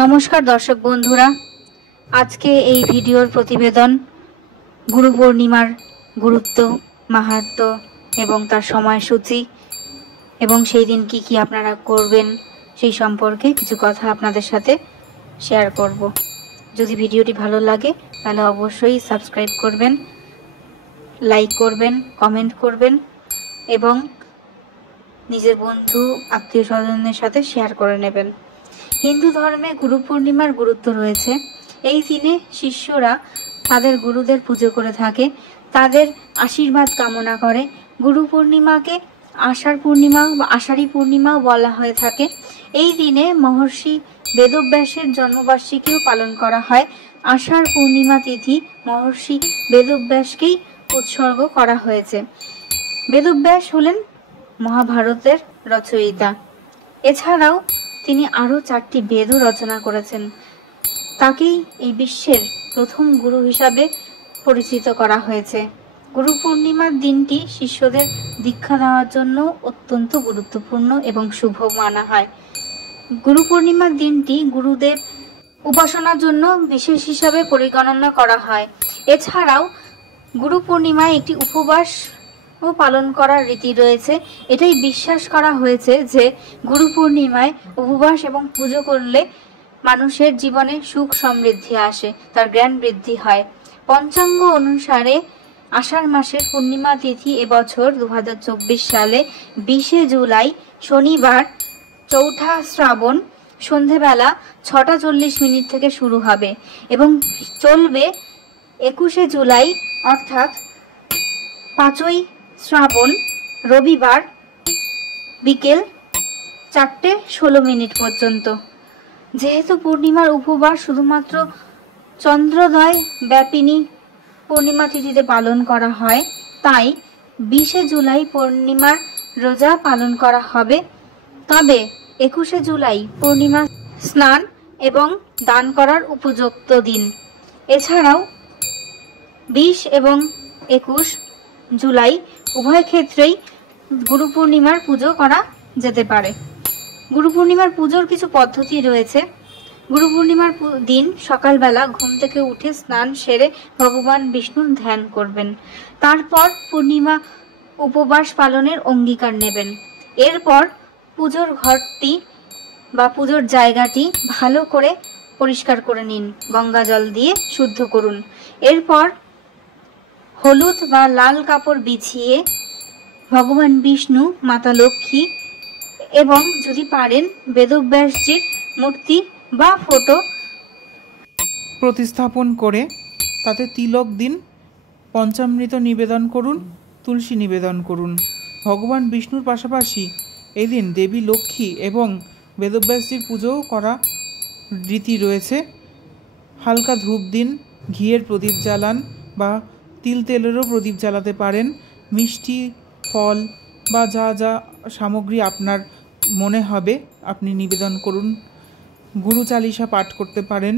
নমস্কার দর্শক বন্ধুরা, আজকে এই ভিডিওর প্রতিবেদন গুরু পূর্ণিমার গুরুত্ব, মাহাত্ম্য এবং তার সময়সূচি এবং সেই দিন কি কি আপনারা করবেন সেই সম্পর্কে কিছু কথা আপনাদের সাথে শেয়ার করব। যদি ভিডিওটি ভালো লাগে তাহলে অবশ্যই সাবস্ক্রাইব করবেন, লাইক করবেন, কমেন্ট করবেন এবং নিজের বন্ধু আত্মীয় স্বজনদের সাথে শেয়ার করে নেবেন। হিন্দু ধর্মে গুরু পূর্ণিমার গুরুত্ব রয়েছে। এই দিনে শিষ্যরা তাদের গুরুদের পুজো করে থাকে, তাদের আশীর্বাদ কামনা করে। গুরু পূর্ণিমাকে আষাঢ় পূর্ণিমা বা আষাঢ়ী পূর্ণিমাও বলা হয়ে থাকে। এই দিনে মহর্ষি বেদব্যাসের জন্মবার্ষিকীও পালন করা হয়। আষাঢ় পূর্ণিমা তিথি মহর্ষি বেদব্যাসকেই উৎসর্গ করা হয়েছে। বেদব্যাস হলেন মহাভারতের রচয়িতা। এছাড়াও তিনি আরও 4টি বেদও রচনা করেছেন। তাকেই এই বিশ্বের প্রথম গুরু হিসাবে পরিচিত করা হয়েছে। গুরু পূর্ণিমার দিনটি শিষ্যদের দীক্ষা দেওয়ার জন্য অত্যন্ত গুরুত্বপূর্ণ এবং শুভ মানা হয়। গুরু পূর্ণিমার দিনটি গুরুদেব উপাসনার জন্য বিশেষ হিসাবে পরিগণনা করা হয়। এছাড়াও গুরু পূর্ণিমায় একটি উপবাস ও পালন করার রীতি রয়েছে। এটাই বিশ্বাস করা হয়েছে যে গুরু পূর্ণিমায় উপবাস এবং পুজো করলে মানুষের জীবনে সুখ সমৃদ্ধি আসে, তার জ্ঞান বৃদ্ধি হয়। পঞ্চাঙ্গ অনুসারে আষাঢ় মাসের পূর্ণিমা তিথি এবছর 2024 সালে 20 জুলাই শনিবার 4ঠা শ্রাবণ সন্ধেবেলা 6:40 থেকে শুরু হবে এবং চলবে 21 জুলাই অর্থাৎ 5ই শ্রাবণ রবিবার বিকেল 4:16 পর্যন্ত। যেহেতু পূর্ণিমার উপবাস শুধুমাত্র চন্দ্রোদয় ব্যাপিনী পূর্ণিমা তিথিতে পালন করা হয়, তাই 20 জুলাই পূর্ণিমার রোজা পালন করা হবে। তবে 21 জুলাই পূর্ণিমা স্নান এবং দান করার উপযুক্ত দিন। এছাড়াও 20 এবং 21 জুলাই উভয় ক্ষেত্রেই গুরু পূর্ণিমার পুজো করা যেতে পারে। গুরু পূর্ণিমার পুজোর কিছু পদ্ধতি রয়েছে। গুরু পূর্ণিমার দিন সকালবেলা ঘুম থেকে উঠে স্নান সেরে ভগবান বিষ্ণুর ধ্যান করবেন। তারপর পূর্ণিমা উপবাস পালনের অঙ্গীকার নেবেন। এরপর পুজোর ঘরটি বা পুজোর জায়গাটি ভালো করে পরিষ্কার করে নিন, গঙ্গা জল দিয়ে শুদ্ধ করুন। এরপর হলুদ বা লাল কাপড় বিছিয়ে ভগবান বিষ্ণু, মাতা লক্ষ্মী এবং যদি পারেন বেদব্যাসজির মূর্তি বা ফটো প্রতিস্থাপন করে তাতে তিলক দিন, পঞ্চামৃত নিবেদন করুন, তুলসী নিবেদন করুন। ভগবান বিষ্ণুর পাশাপাশি এদিন দেবী লক্ষ্মী এবং বেদব্যাসজির পুজোও করা রীতি রয়েছে। হালকা ধূপ দিন, ঘিয়ের প্রদীপ জ্বালান বা তেলেরও প্রদীপ জ্বালাতে পারেন। মিষ্টি, ফল বা যা যা সামগ্রী আপনার মনে হবে আপনি নিবেদন করুন। গুরু চালিসা পাঠ করতে পারেন।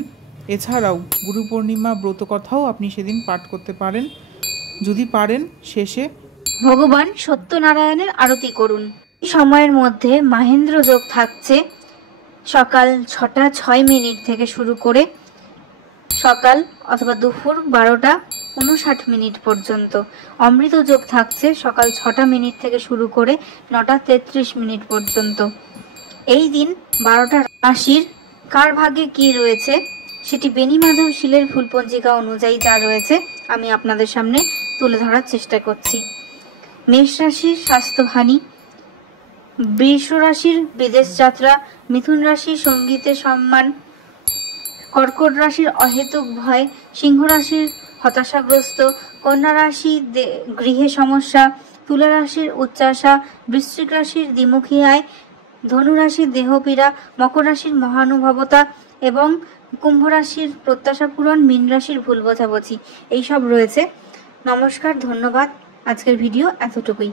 এছাড়াও গুরু পূর্ণিমা ব্রত কথাও আপনি সেদিন পাঠ করতে পারেন। যদি পারেন শেষে ভগবান সত্যনারায়ণের আরতি করুন। সময়ের মধ্যে মাহেন্দ্র যোগ থাকছে সকাল 6:06 থেকে শুরু করে সকাল অথবা দুপুর 12:59 পর্যন্ত। অমৃত যোগ থাকছে সকাল 6টা থেকে শুরু করে 9:33 পর্যন্ত। এই দিন 12টা রাশির কার ভাগ্যে কি রয়েছে সেটি বেণীমাধব শীলের ফুলপঞ্জিকা অনুযায়ী যা রয়েছে আমি আপনাদের সামনে তুলে ধরার চেষ্টা করছি। মেষ রাশির স্বাস্থ্যহানি, বৃষ রাশির বিদেশ যাত্রা, মিথুন রাশির সঙ্গীতে সম্মান, কর্কট রাশির অহেতুক ভয়, সিংহ রাশির হতাশাগ্রস্ত, কন্যা রাশি গৃহে সমস্যা, তুলা রাশির উচ্চাশা, বৃশ্চিক রাশির দ্বিমুখী আয়, ধনু রাশির দেহপীড়া, মকর রাশির মহানুভবতা এবং কুম্ভ রাশির প্রত্যাশা পূরণ, মীন রাশির ভুল বোঝাবুঝি এইসব রয়েছে। নমস্কার, ধন্যবাদ। আজকের ভিডিও এতটুকুই।